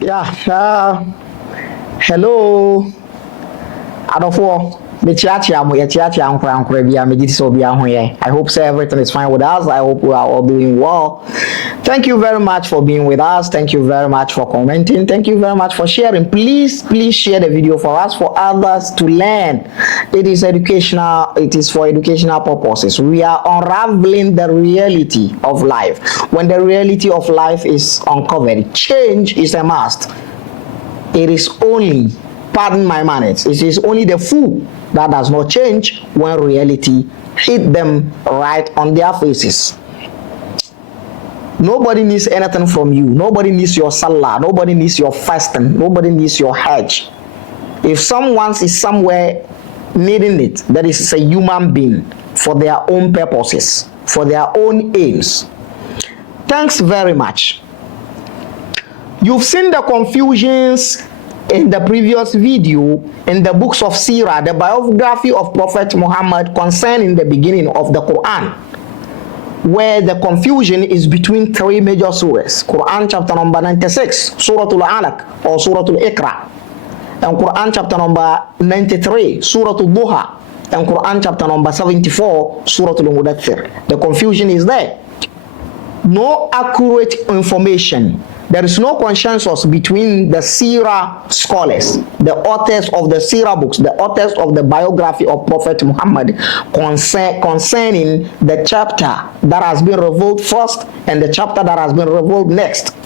Yeah. Hello. Adofo. I hope so everything is fine with us. I hope we are all doing well. Thank you very much for being with us. Thank you very much for commenting. Thank you very much for sharing. Please share the video for us, for others to learn. It is educational. It is for educational purposes. We are unraveling the reality of life. When the reality of life is uncovered, change is a must. It is only, pardon my manners, it is only the fool that does not change when reality hit them right on their faces. Nobody needs anything from you. Nobody needs your salah. Nobody needs your fasting. Nobody needs your hajj. If someone is somewhere needing it, that is a human being for their own purposes, for their own aims. Thanks very much. You've seen the confusions in the previous video in the books of Sirah, the biography of Prophet Muhammad concerning the beginning of the Quran, where the confusion is between three major surahs. Quran chapter number 96, Surah Al-Alaq or Surah Al-Iqra, and Quran chapter number 93, Surah Al-Duha, and Quran chapter number 74, Surah Al-Mudaththir. The confusion is there. No accurate information. There is no consensus between the Sirah scholars, the authors of the Sirah books, the authors of the biography of Prophet Muhammad concerning the chapter that has been revealed first and the chapter that has been revealed next.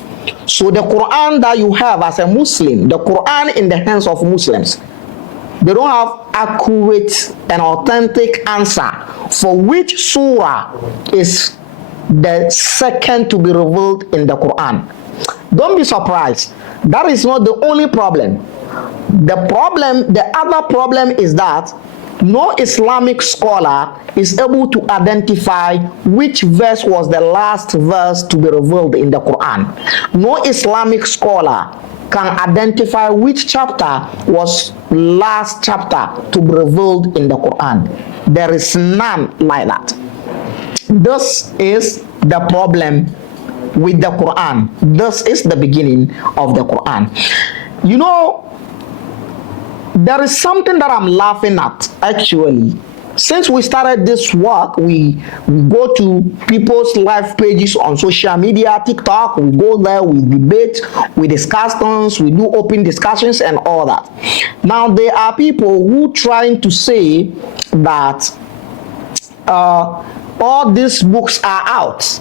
So the Quran that you have as a Muslim, the Quran in the hands of Muslims, they don't have accurate and authentic answer for which surah is the second to be revealed in the Quran. Don't be surprised. That is not the only problem. The other problem is that no Islamic scholar is able to identify which verse was the last verse to be revealed in the Quran. No Islamic scholar can identify which chapter was last chapter to be revealed in the Quran. There is none like that. This is the problem with the Quran. This is the beginning of the Quran. You know, there is something that I'm laughing at actually. Since we started this work, we go to people's live pages on social media, TikTok, we go there, we debate, we discuss things, we do open discussions and all that. Now, there are people who trying to say that all these books are out.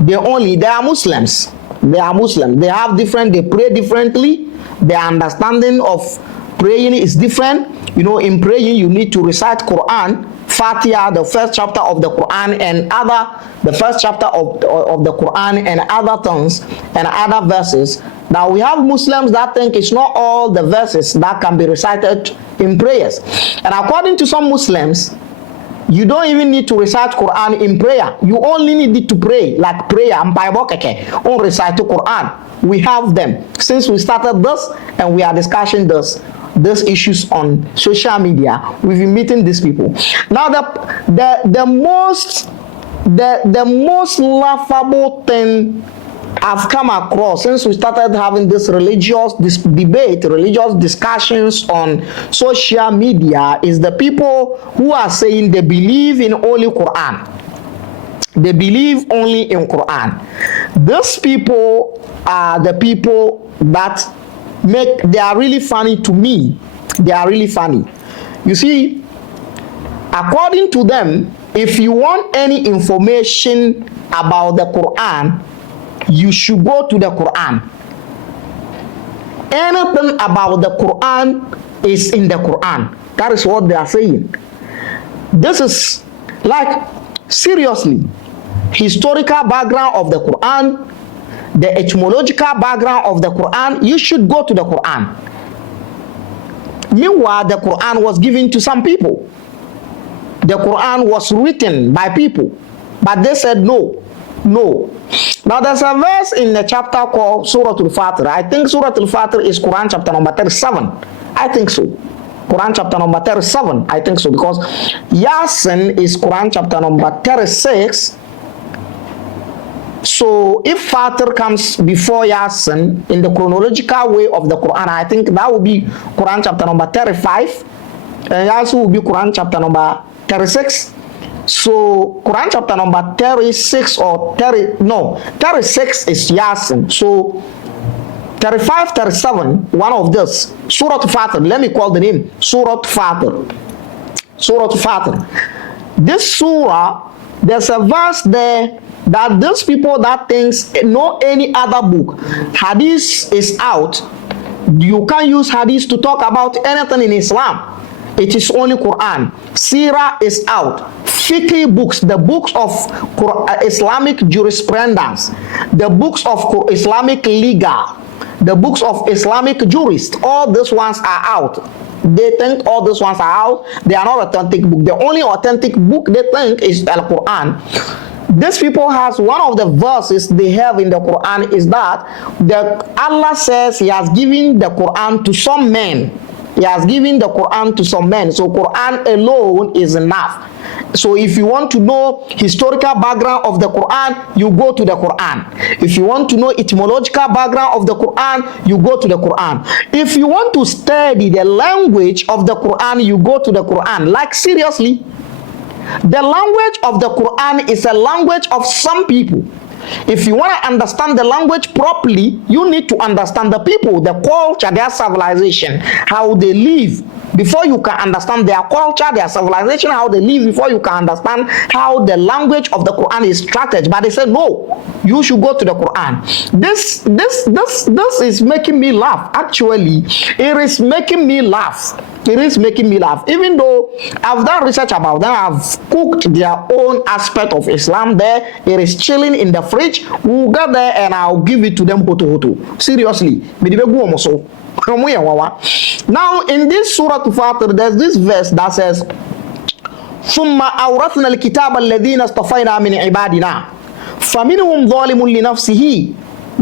They are Muslims. They are Muslims. They have different, they pray differently. Their understanding of praying is different. You know, in praying, you need to recite Quran, Fatiha, the first chapter of the Quran, and the first chapter of the Quran, and other things, and other verses. Now, we have Muslims that think it's not all the verses that can be recited in prayers. And according to some Muslims, you don't even need to recite Quran in prayer. You only need to pray, like prayer and Bible keke. On recite the Quran. We have them. Since we started this and we are discussing these issues on social media, we've been meeting these people. Now the most laughable thing I've come across since we started having this religious discussions on social media is the people who are saying they believe in only Quran. They believe only in Quran. These people are the people that they are really funny to me. They are really funny. You see, according to them, if you want any information about the Quran, you should go to the Quran. Anything about the Quran is in the Quran. That is what they are saying. This is like, seriously, historical background of the Quran, the etymological background of the Quran, you should go to the Quran. Meanwhile, the Quran was given to some people. The Quran was written by people, but they said no. Now there's a verse in the chapter called Surah Al-Fatir. I think Surah Al-Fatir is Quran chapter number 37. I think so. Quran chapter number 37. I think so, because Yasin is Quran chapter number 36. So if Fatir comes before Yasin in the chronological way of the Quran, I think that will be Quran chapter number 35. And Yasin will be Quran chapter number 36. So Quran chapter number 36 or 36 is Yasin. So 35, 37, one of this. Surah Fatir. Let me call the name. Surah Fatir. Surah Fatir. This surah, there's a verse there that those people that thinks no any other book, hadith is out. You can't use hadith to talk about anything in Islam. It is only Quran. Sirah is out. Fiqh books, the books of Islamic jurisprudence, the books of Islamic legal, the books of Islamic jurists, all these ones are out. They think all these ones are out. They are not authentic book. The only authentic book they think is Al-Quran. These people has one of the verses they have in the Quran is that Allah says He has given the Quran to some men. He has given the Quran to some men. So Quran alone is enough. So if you want to know historical background of the Quran, you go to the Quran. If you want to know etymological background of the Quran, you go to the Quran. If you want to study the language of the Quran, you go to the Quran. Like seriously, the language of the Quran is a language of some people. If you want to understand the language properly, you need to understand the people, the culture, their civilization, how they live, before you can understand their culture, their civilization, how they live, before you can understand how the language of the Quran is structured. But they said, no, you should go to the Quran. This is making me laugh. Actually, it is making me laugh. It is making me laugh. Even though I've done research about them, I've cooked their own aspect of Islam there. It is chilling in the fridge. We'll get there and I'll give it to them hoto. Seriously. Now in this Surah Fatir, there's this verse that says, ثم أورثنا الكتاب الذين اصطفينا من عبادنا فمنهم ظالم لنفسه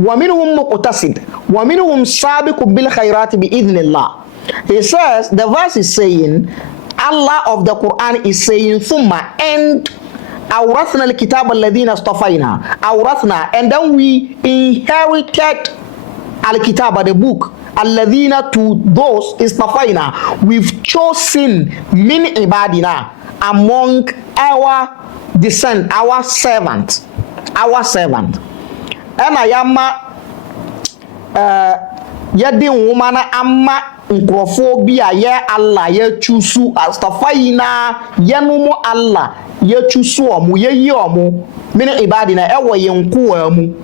ومنهم مقتصد ومنهم سابق بالخيرات بإذن الله. He says, the verse is saying, Allah of the Quran is saying, Thumma, and أورثنا الكتاب الذين اصطفينا, أورثنا, and then we inherited al-kitab, the book, alladhina, to those istafaina, we've chosen min ibadina, among our descent, our servant. And I am yadi woman amma nkrophobia ye Allah ye chusu astafaina yenumu Allah ye chusu omu ye yi omu min ibadina ewo ye nkuwa mu.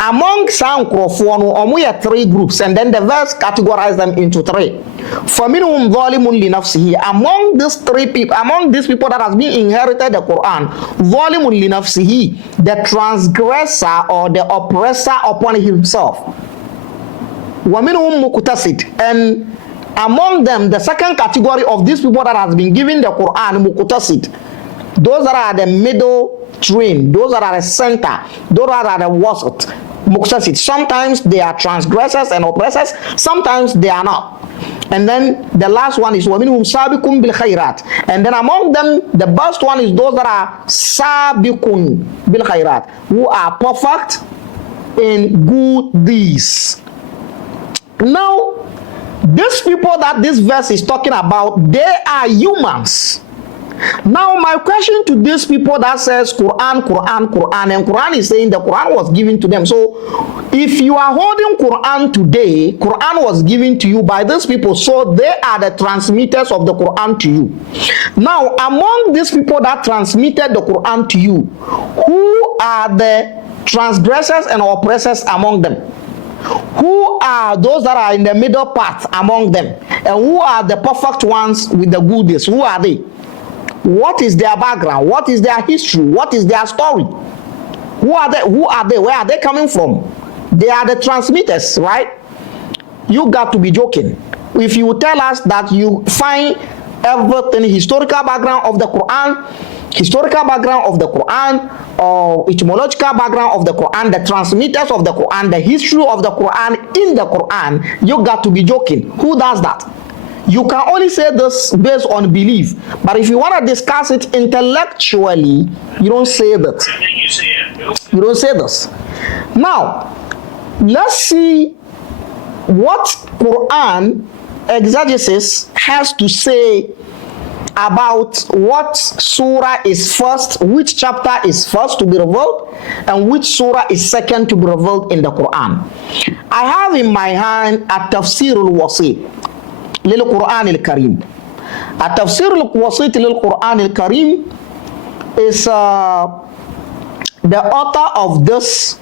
Among some crofon, three groups, and then the verse categorized them into three. فَمِنْهُمْ ظَالِمٌ لِنَفْسِهِ. Among these three people, among these people that has been inherited the Quran, ظَالِمٌ لِنَفْسِهِ, the transgressor or the oppressor upon himself. وَمِنْهُمْ مُقْتَصِدٌ, and among them, the second category of these people that has been given the Quran, muqtasid, those that are the middle train, those that are the center, those that are the worst, muqtasid. Sometimes they are transgressors and oppressors, sometimes they are not. And then the last one is وَمِنْهُمْ سَابِقٌ بِالْخَيْرَاتِ, and then among them the best one is those that are sabiqun bil khairat, who are perfect in good deeds. Now these people that this verse is talking about, they are humans. Now my question to these people that says Quran, and Quran is saying the Quran was given to them. So if you are holding Quran today, Quran was given to you by these people, so they are the transmitters of the Quran to you. Now among these people that transmitted the Quran to you, who are the transgressors and oppressors among them? Who are those that are in the middle path among them? And who are the perfect ones with the goodies? Who are they? What is their background? What is their history? What is their story? Who are they? Who are they? Where are they coming from? They are the transmitters, right? You got to be joking. If you tell us that you find everything, historical background of the Quran, or etymological background of the Quran, the transmitters of the Quran, the history of the Quran in the Quran, you got to be joking. Who does that? You can only say this based on belief. But if you want to discuss it intellectually, you don't say that. You don't say this. Now, let's see what Qur'an exegesis has to say about what surah is first, which chapter is first to be revealed, and which surah is second to be revealed in the Quran. I have in my hand a tafsir al-wasit lil Quran al-Karim. A tafsir al-wasit lil Quran al-Karim is the author of this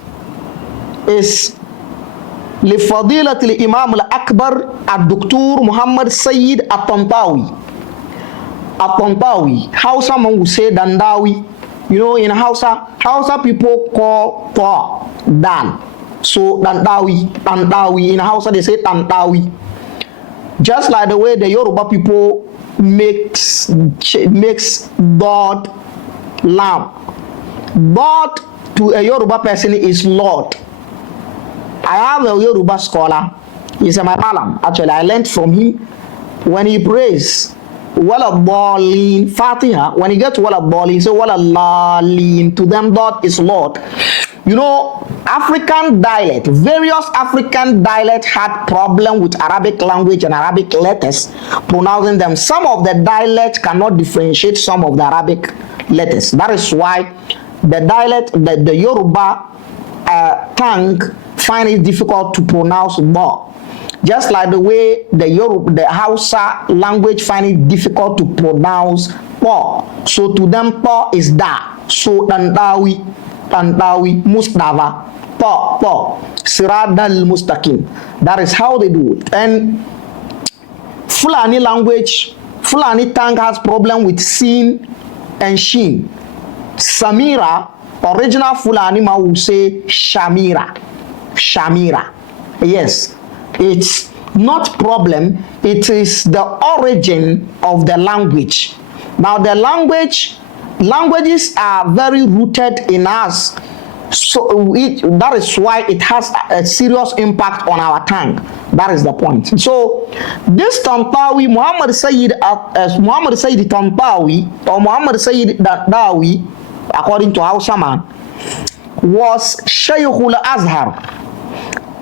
is لفضيلة الإمام الأكبر الدكتور محمد سيد الطنطاوي. Hausa man will say Dandawi. You know, in Hausa people call Tha Dan. So Dandawi. In Hausa they say Tandawi. Just like the way the Yoruba people makes God lamb. God to a Yoruba person is Lord. I have a Yoruba scholar. He's a Malam. Actually, I learned from him when he prays. Wala Balin Fatiha. When he gets to Wala Balin, he says Wala Lalin. To them, God is Lord. You know, African dialect, various African dialect had problem with Arabic language and Arabic letters, pronouncing them. Some of the dialect cannot differentiate some of the Arabic letters. That is why the dialect, the Yoruba tongue find it difficult to pronounce Ba. Just like the way the Hausa language find it difficult to pronounce Pa. So to them Pa is Da. So Tandawi, Mustafa, Pa, Sirad al-Mustaqim. That is how they do it. And Fulani language, Fulani tongue has problem with Sin and Shin. Samira, original Fulani man will say Shamira. Yes, it's not problem, it is the origin of the language. Now the languages are very rooted in us, so that is why it has a serious impact on our tongue. That is the point. So this Tantawi, Muhammad Sayyid Tantawi or Muhammad Sayyid Dawi, according to Hausa man, was Shaykhul Azhar.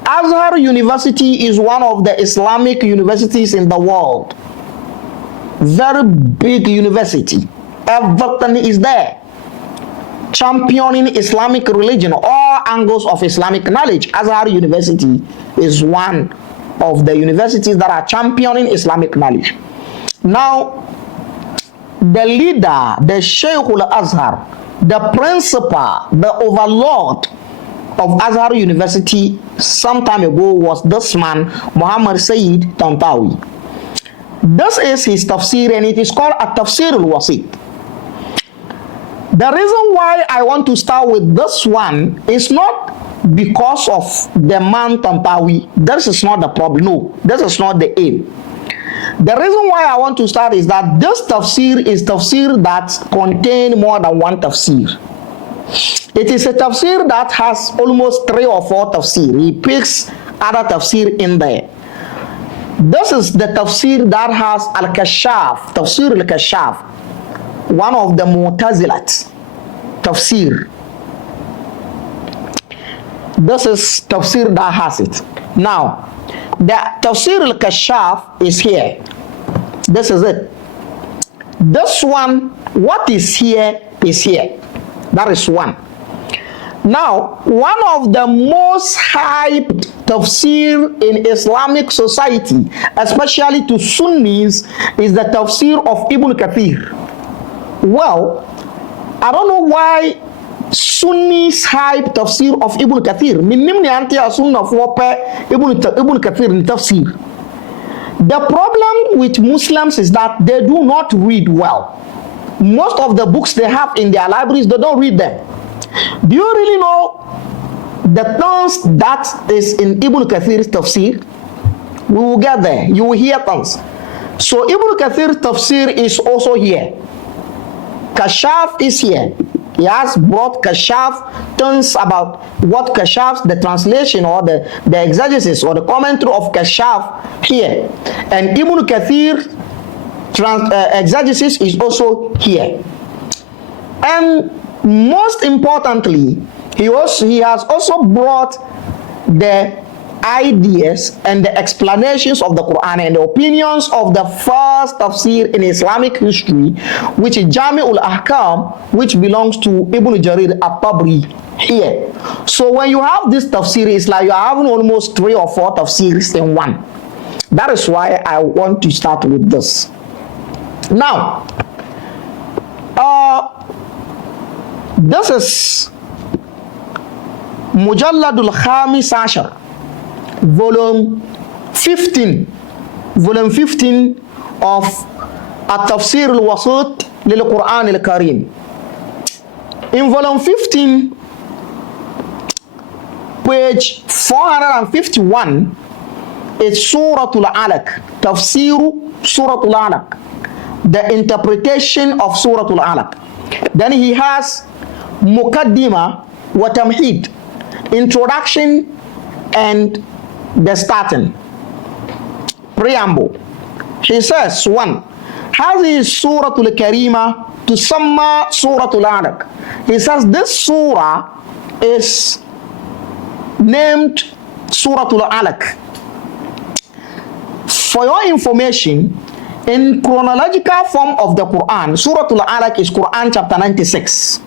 Azhar University is one of the Islamic universities in the world. Very big university. Everything is there. Championing Islamic religion, all angles of Islamic knowledge. Azhar University is one of the universities that are championing Islamic knowledge. Now, the leader, the Shaykhul Azhar, the principal, the overlord of Azhar University some time ago was this man, Muhammad Sayyid Tantawi. This is his tafsir and it is called a tafsir al-wasit. The reason why I want to start with this one is not because of the man Tantawi. This is not the problem. No, this is not the aim. The reason why I want to start is that this tafsir is tafsir that contain more than one tafsir. It is a tafsir that has almost 3 or 4 tafsir. He picks other tafsir in there. This is the tafsir that has Al-Kashaf, Tafsir Al-Kashaf, one of the Mu'tazilat tafsir. This is tafsir that has it. Now, the Tafsir Al-Kashaf is here. This is it. This one, what is here is here. That is one. Now, one of the most hyped tafsir in Islamic society, especially to Sunnis, is the tafsir of Ibn Kathir. Well, I don't know why Sunnis hype tafsir of Ibn Kathir. Minimni anti asunna fope Ibn Kathir in tafsir. The problem with Muslims is that they do not read well. Most of the books they have in their libraries, they don't read them. Do you really know the things that is in Ibn Kathir's tafsir? We will get there. You will hear things. So Ibn Kathir's tafsir is also here. Kashaf is here. He has brought kashaf, things about what kashaf, the translation or the exegesis or the commentary of kashaf here. And Ibn Kathir exegesis is also here. And most importantly, he has also brought the ideas and the explanations of the Quran and the opinions of the first tafsir in Islamic history, which is Jami'ul Ahkam, which belongs to Ibn Jarir al-Tabri here. So when you have this tafsir, it's like you are having almost 3 or 4 tafsirs in one. That is why I want to start with this. Now, this is Mujalladul Khamis Ashar, volume 15 of At-Tafsir al-Wasit lil-Qur'an al-Karim. In volume 15, page 451, is Suratul Alaq, Tafsir Suratul Alaq, the interpretation of Suratul Alaq. Then he has Muqaddima wa Tamhid, introduction and the starting. Preamble. He says, 1. هذه السورة الكريمة تسمى سورة العلق. He says this surah is named Suratul Alaq. For your information, in chronological form of the Quran, Suratul Alaq is Quran chapter 96.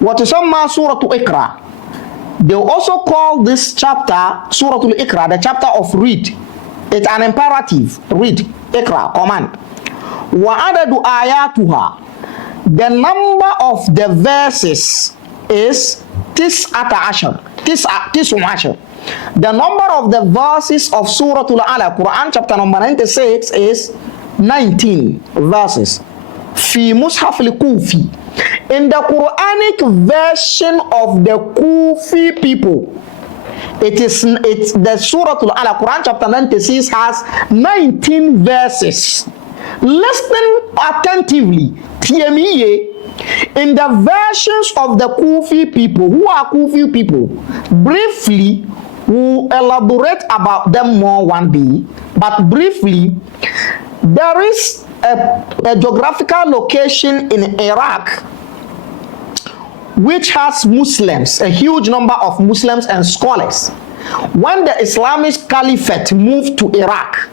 وتسمى سورة إقرأ. They also call this chapter Suratul Iqra, the chapter of read. It's an imperative. Read. Iqra, command. وَعَدَدُ آيَاتُهَا. The number of the verses is tis'un ashar. The number of the verses of Suratul Alaq, Quran chapter number 96, is 19 verses. Fi Mushaf al-Kufi. In the Quranic version of the Kufi people, it's the Suratul Alaq, Quran chapter 96 has 19 verses. Listen attentively. In the versions of the Kufi people, who are Kufi people? Briefly, we'll elaborate about them more one day, but briefly, there is a geographical location in Iraq which has Muslims, a huge number of Muslims and scholars. When the Islamic Caliphate moved to Iraq,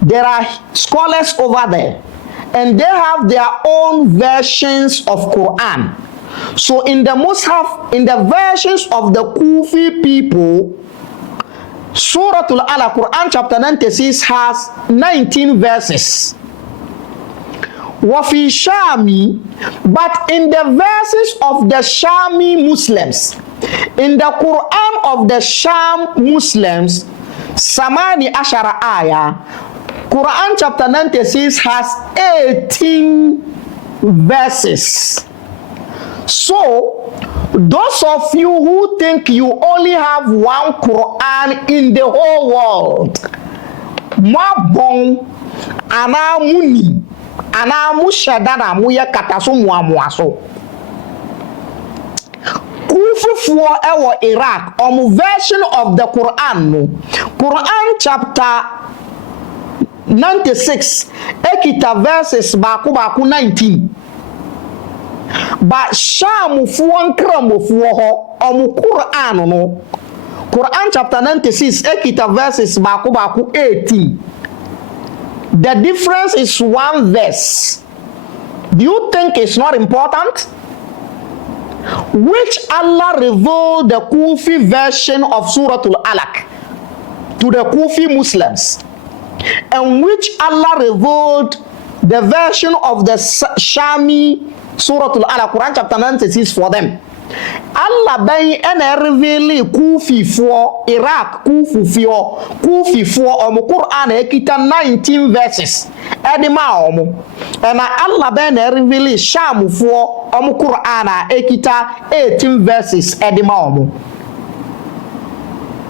there are scholars over there, and they have their own versions of Quran. So in the Mus'haf, in the versions of the Kufi people, Suratul Alaq, Quran chapter 96 has 19 verses. Wafi Shami, but in the verses of the Shami Muslims, in the Quran of the Sham Muslims, Samani Ashara Ayah, Quran chapter 96 has 18 verses. So, those of you who think you only have one Quran in the whole world, Mabon, Anamuni, Anamushadana, Muya Katasu Muamuaso. Kufufuo ewo Iraq, version of the Quran, Quran chapter 96, Ekita verses baku 19. But Shamufuan Kramufuo Quran no. Quran chapter 96, Ekita verses baku 18. The difference is one verse. Do you think it's not important? Which Allah revealed the Kufi version of Suratul Alaq to the Kufi Muslims, and which Allah revealed the version of the Shami Suratul Alaq, Quran chapter 96 for them. Allah bay ene reveal Kufi for Iraq, Kufi for Quran ekita 19 verses. Edima omo. And Allah bay ene reveal Sham for Quran ekita 18 verses. Edima omo.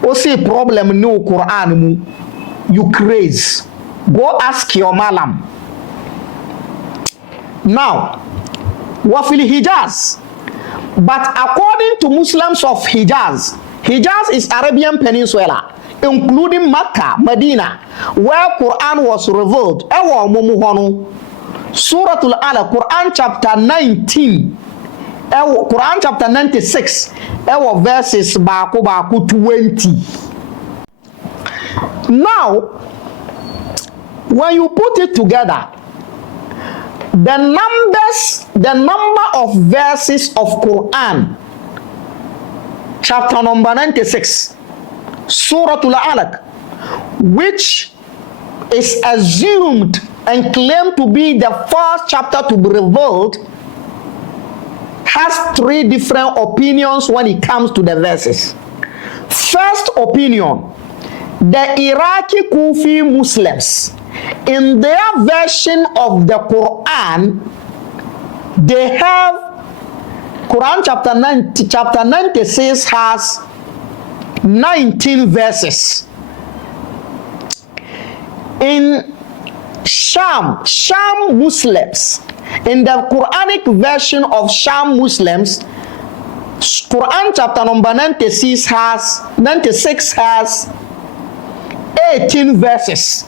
Osi problem no Quran mu, you craze. Go ask your malam. Now, Wafili Hijaz. But according to Muslims of Hijaz, Hijaz is Arabian Peninsula, including Mecca, Medina, where Quran was revealed. Ewa mumuhonu. Suratul Alaq, Quran chapter 19. Quran chapter 96. Ewa verses baku 20. Now, when you put it together, the number of verses of Quran, chapter number 96, Suratul Alaq, which is assumed and claimed to be the first chapter to be revealed, has three different opinions when it comes to the verses. First opinion, the Iraqi Kufi Muslims, in their version of the Quran, they have Quran chapter 96 has 19 verses. In Sham Muslims, in the Quranic version of Sham Muslims, Quran chapter number 96 has 18 verses.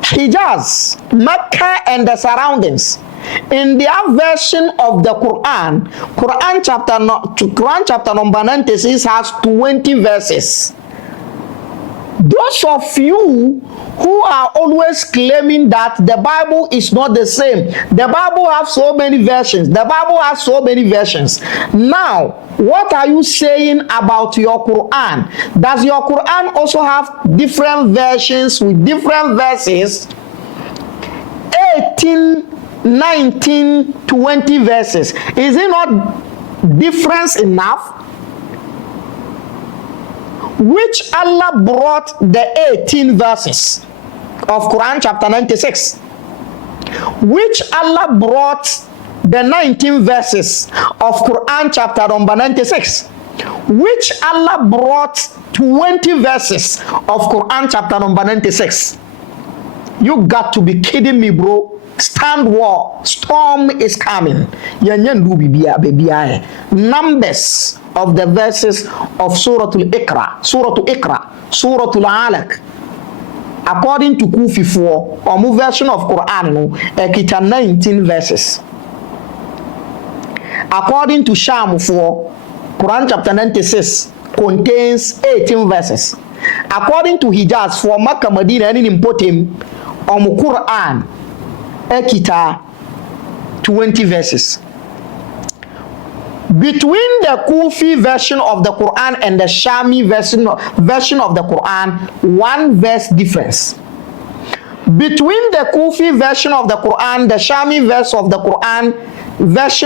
Hijaz, Mecca and the surroundings, in their version of the Quran, Quran chapter number 96 has 20 verses. Those of you who are always claiming that the Bible is not the same, the Bible has so many versions, the Bible has so many versions. Now, what are you saying about your Quran? Does your Quran also have different versions with different verses? 18, 19, 20 verses. Is it not difference enough? Which Allah brought the 18 verses of Quran chapter 96? Which Allah brought the 19 verses of Quran chapter number 96? Which Allah brought 20 verses of Quran chapter number 96? You got to be kidding me, bro. Stand war. Storm is coming. Numbers of the verses of Suratul Iqra, Suratul Alaq. According to Kufi 4, or version of Quran, it 19 verses. According to Sham 4, Quran chapter 96 contains 18 verses. According to Hijaz, for Makkah, Medina, and Impotem, Quran, Ekita 20 verses. Between the Kufi version of the Quran and the Shami version of the Quran, one verse difference. Between the Kufi version of the Quran, the Shami version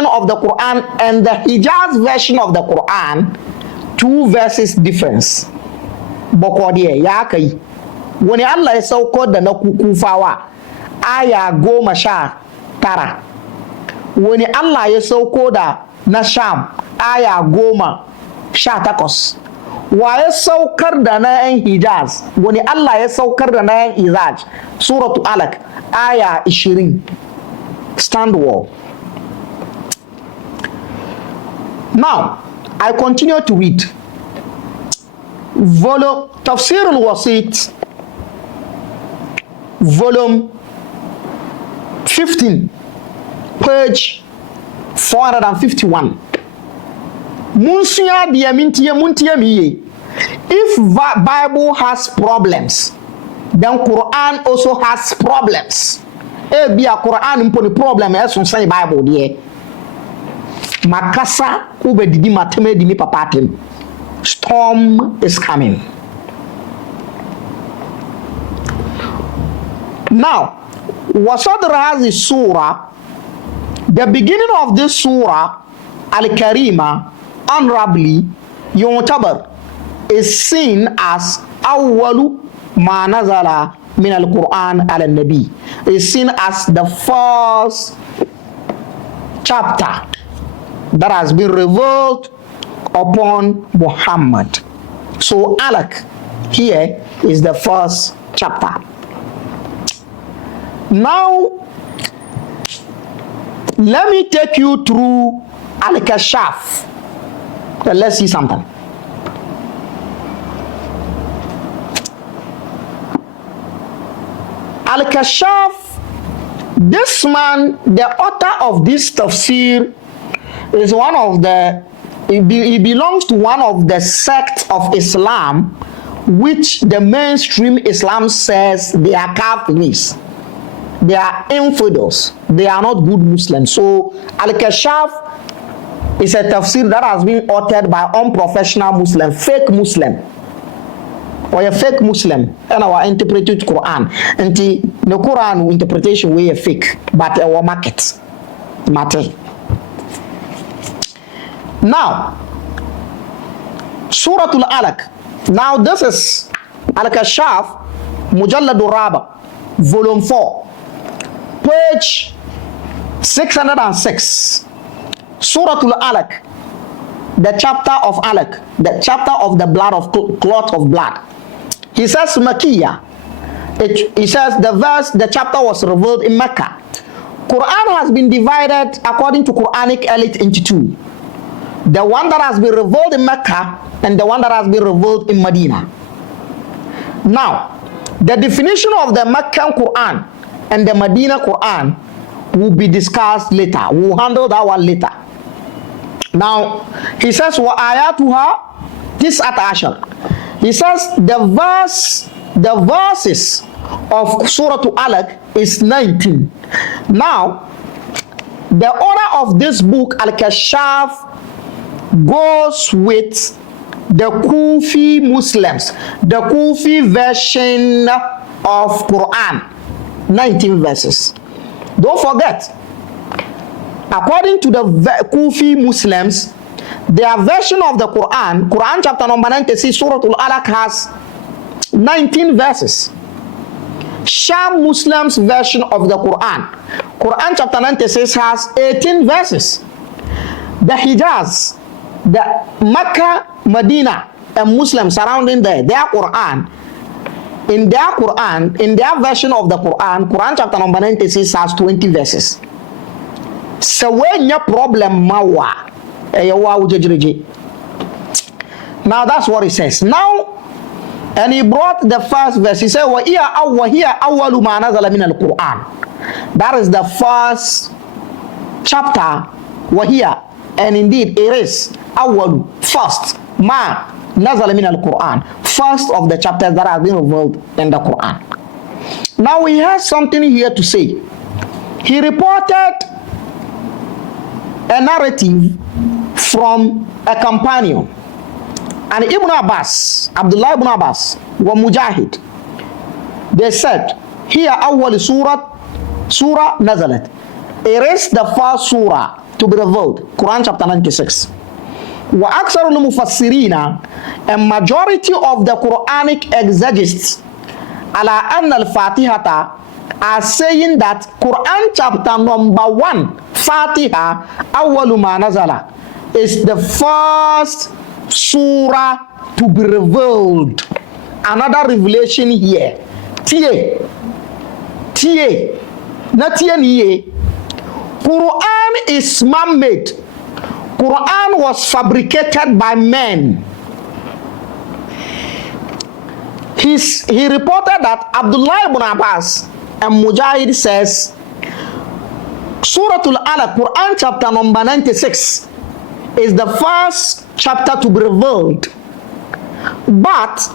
of the Quran, and the Hijaz version of the Quran, two verses difference. Bokodiye ya kai. Wani Allah ya sauko da na kufawa aya 19. Wani Allah ya sauko da na Sham aya 18. Wa ya saukar da na yan Hijaz? Wani Allah ya saukar da na yan Hijaz? Suratul Alaq aya 20. Stand wall. Now, I continue to read. Volume Tafsir al-Wasit, volume 15, page 451. Munsia dia muntia miye. If Bible has problems, then Quran also has problems. Be a Quran imponi problem as on say Bible die. Makasa ube didi mateme di mi papatem. Storm is coming. Now, Wasadr has a surah. The beginning of this surah, Al-Karima, honorably, Yuntabar, is seen as Awwalu ma nazala min al-Quran al-Nabi. Is seen as the first chapter that has been revealed upon Muhammad. So Alaq here is the first chapter. Now, Let me take you through Al-Kashaf. Let's see something. Al-Kashaf, this man, the author of this tafsir, is one of the, he belongs to one of the sects of Islam which the mainstream Islam says they are Kafiris. They are infidels. They are not good Muslims. So Al-Kashaf is a tafsir that has been authored by unprofessional Muslim, fake Muslim, or a fake Muslim, and our interpreted Qur'an. And the Quran interpretation we are fake, but our market matter. Now, Surah Al-Alaq. Now this is Al-Kashaf, Mujalladur Raba, Volume 4, page 606. Surah Al-Alaq, the chapter of Alaq, the chapter of the blood of cloth of blood. He says Makkiyah. He says the chapter was revealed in Mecca. Quran has been divided according to Quranic elite into two. The one that has been revealed in Mecca and the one that has been revealed in Medina. Now, the definition of the Meccan Quran and the Medina Quran will be discussed later. We'll handle that one later. Now, he says, وَآيَاتُهَا تِسْعَةَ عَشَرَ. He says the verses of Surah Al-Alaq is 19. Now, the order of this book, Al-Kashaf, goes with the Kufi Muslims, the Kufi version of Quran, 19 verses. Don't forget, according to the Kufi Muslims, their version of the Quran, Quran chapter number 96, Surah Al-Alaq has 19 verses. Sham Muslims version of the Quran, Quran chapter 96 has 18 verses. The Hijaz, the Mecca, Medina, and Muslims surrounding there, their Quran, in their version of the Quran, Quran chapter number 96 has 20 verses. So when your problem mawa, now that's what he says. Now, and he brought the first verse. He said, وَهِيَ أَوَّلُ مَا نَزَلَ مِنَ الْقُرْآنِ. That is the first chapter. وَهِيَ, and indeed it is أَوَّلُ, first, مَا نَزَلَ مِنَ الْقُرْآنِ, first of the chapters that have been revealed in the Quran. Now he has something here to say. He reported a narrative from a companion, and Ibn Abbas, Abdullah ibn Abbas, wa Mujahid, they said, here awwal surah nazalat. It is the first surah to be revealed, Quran chapter 96. Wa aksarul mufassirina, a majority of the Quranic exegetes, ala anna al-Fatihata, are saying that Quran chapter number 1, Fatiha, awwalu ma nazala, is the first surah to be revealed. Another revelation here. Not Quran is man-made. Quran was fabricated by men. He reported that Abdullah ibn Abbas and Mujahid says Surah Al-Alaq, Quran chapter number 96, is the first chapter to be revealed. But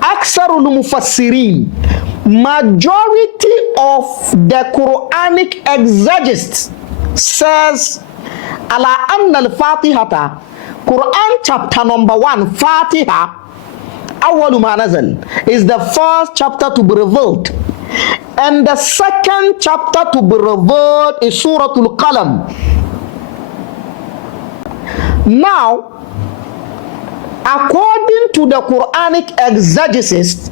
Aksarul Mufassirin, majority of the Quranic exegetes, says ala anna al-Fatihata, Quran chapter number 1, Fatiha, awwalu ma nazal, is the first chapter to be revealed, and the second chapter to be revealed is Surah Al-Qalam. Now, according to the Quranic exegesis,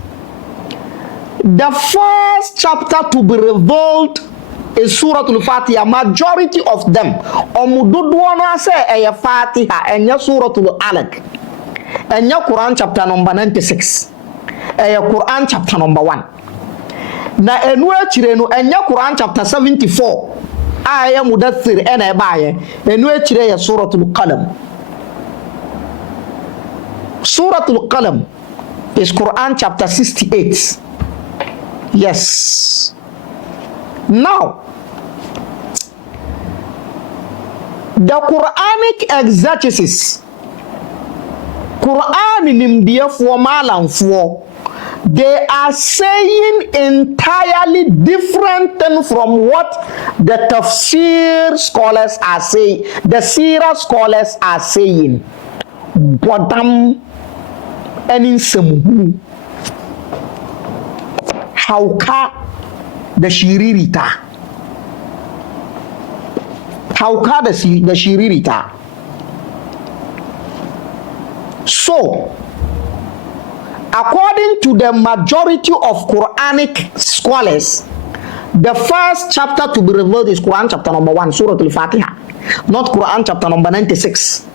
the first chapter to be revealed is Surah Al-Fatiha. Majority of them, Omududuana say a Fatiha and ya Surah Al-Alaq, and ya Quran chapter number 96, a Quran chapter number 1. Na enwe chirenu and ya Quran chapter 74, aya mudaththir ena ebaye enu ekire ya suratul qalam. Suratul qalam is Quran chapter 68. Yes. Now, the Quranic exegesis, Quran nimdiafo malamfo, they are saying entirely different thing from what the tafsir scholars are saying, the sira scholars are saying. Bodam enin semuhu hauka da shiririta, hauka da shiririta. So, according to the majority of Quranic scholars, the first chapter to be revealed is Quran chapter number 1, Surah Al-Fatiha, not Quran chapter number 96.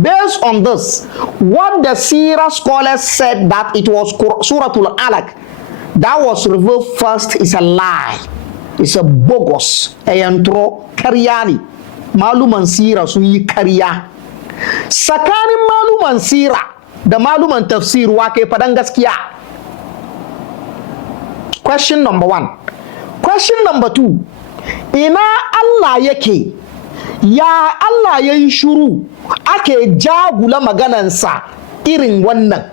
Based on this, what the Sirah scholars said that it was Surah Al-Alaq that was revealed first is a lie. It's a bogus. Ayantro karyani. Maluman Sirah suyi karya. Sakani maluman Sirah da maluman tafsir wake padan gaskiya. Question number 1. Question number 2. Ina Allah yake? Ya Allah yayi shuru ake jagula maganansa irin wannan?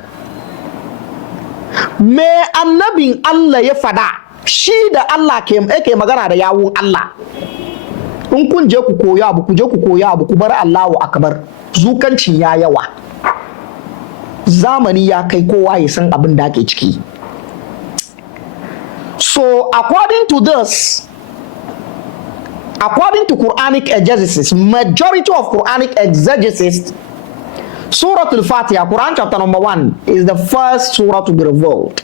Me annabin Allah ya fada shi da Allah yake magana da yawun Allah? In kun je ku koya abu, ku je ku koya abu, ku bar Allahu akbar. Zukancin ya yawa. Zamani ya kai kowa ya san abin da ake ciki. So according to this, according to Quranic exegesis, majority of Quranic exegesis, Surah Al-Fatiha, Quran chapter number 1, is the first surah to be revealed.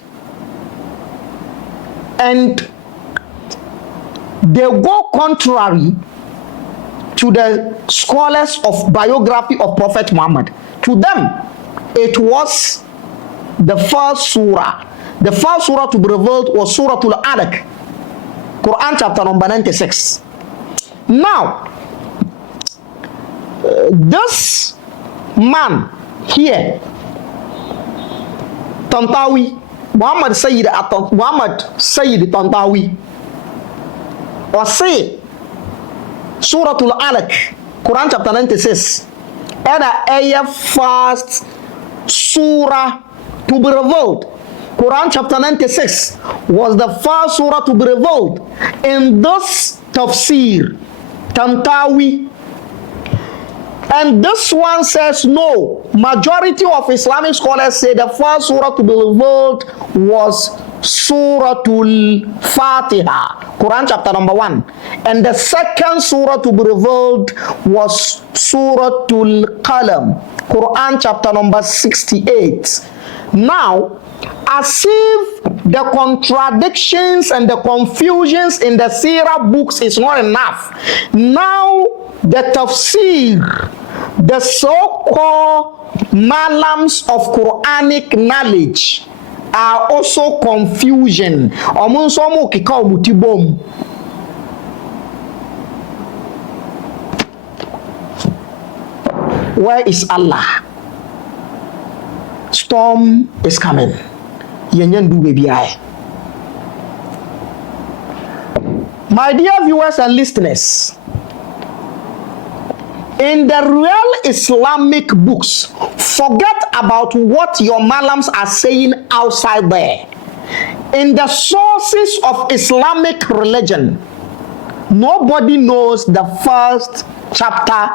And they go contrary to the scholars of biography of Prophet Muhammad. To them, it was the first surah. The first surah to be revealed was Surah Al-Alaq, Quran chapter number 96. Now, this man here, Tantawi, Muhammad Sayyid Tantawi, or say Surah Al-Alaq, Quran chapter 96, and a first surah to be revealed. Quran chapter 96 was the first surah to be revealed. In this tafsir, Tantawi, and this one says no. Majority of Islamic scholars say the first surah to be revealed was Suratul Fatiha, Quran chapter number 1, and the second surah to be revealed was Suratul Qalam, Quran chapter number 68. Now, as if the contradictions and the confusions in the Sirah books is not enough, now the tafsir, the so-called malams of Quranic knowledge, are also confusion. Where is Allah? Storm is coming. My dear viewers and listeners, in the real Islamic books, forget about what your malams are saying outside there. In the sources of Islamic religion, nobody knows the first chapter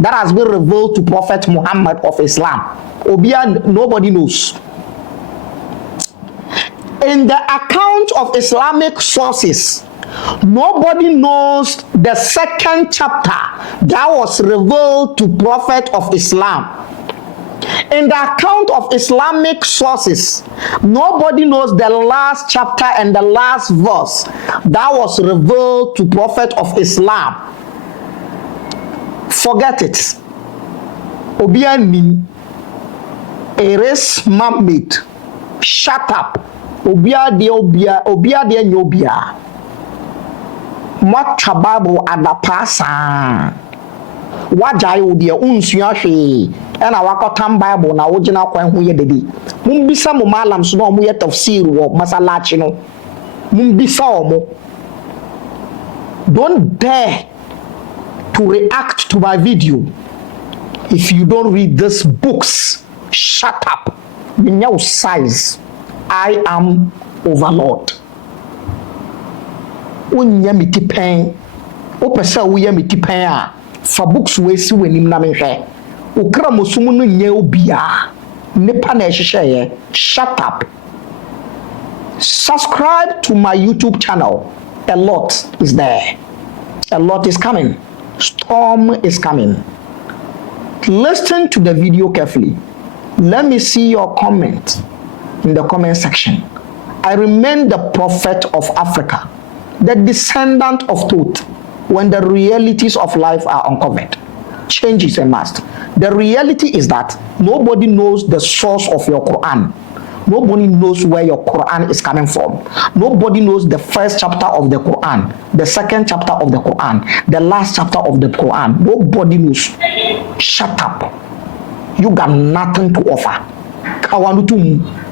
that has been revealed to Prophet Muhammad of Islam. Nobody knows. In the account of Islamic sources, nobody knows the second chapter that was revealed to Prophet of Islam. In the account of Islamic sources, nobody knows the last chapter and the last verse that was revealed to Prophet of Islam. Forget it. Obiani, it is man-made. Shut up. Obia de nyobia. Matcha Bible adapasa. Wajayo deɛ unsua hwee ɛna wakɔtam Bible na wogyina kwan ho yɛ dede. Mumbisa mo malam so na ɔmo yɛ tafsir wɔ masalachi no. Mumbisa ɔmo. Don't dare to react to my video if you don't read these books. Shut up. Minya size. I am overlord. Unya miti pen. Opesa uya miti pen a. Fa books we si wenim na mehwe. Okra mosumu no nye obia. Nepa na ehhehye. Shut up. Subscribe to my YouTube channel. A lot is there. A lot is coming. Storm is coming. Listen to the video carefully. Let me see your comment in the comment section. I remain the prophet of Africa, the descendant of Thoth. When the realities of life are uncovered, change is a must. The reality is that nobody knows the source of your Qur'an. Nobody knows where your Qur'an is coming from. Nobody knows the first chapter of the Qur'an, the second chapter of the Qur'an, the last chapter of the Qur'an. Nobody knows. Shut up. You got nothing to offer. Kawanutum.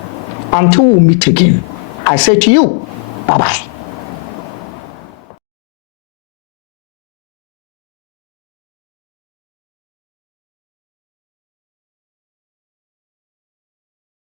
Until we meet again, I say to you, bye-bye.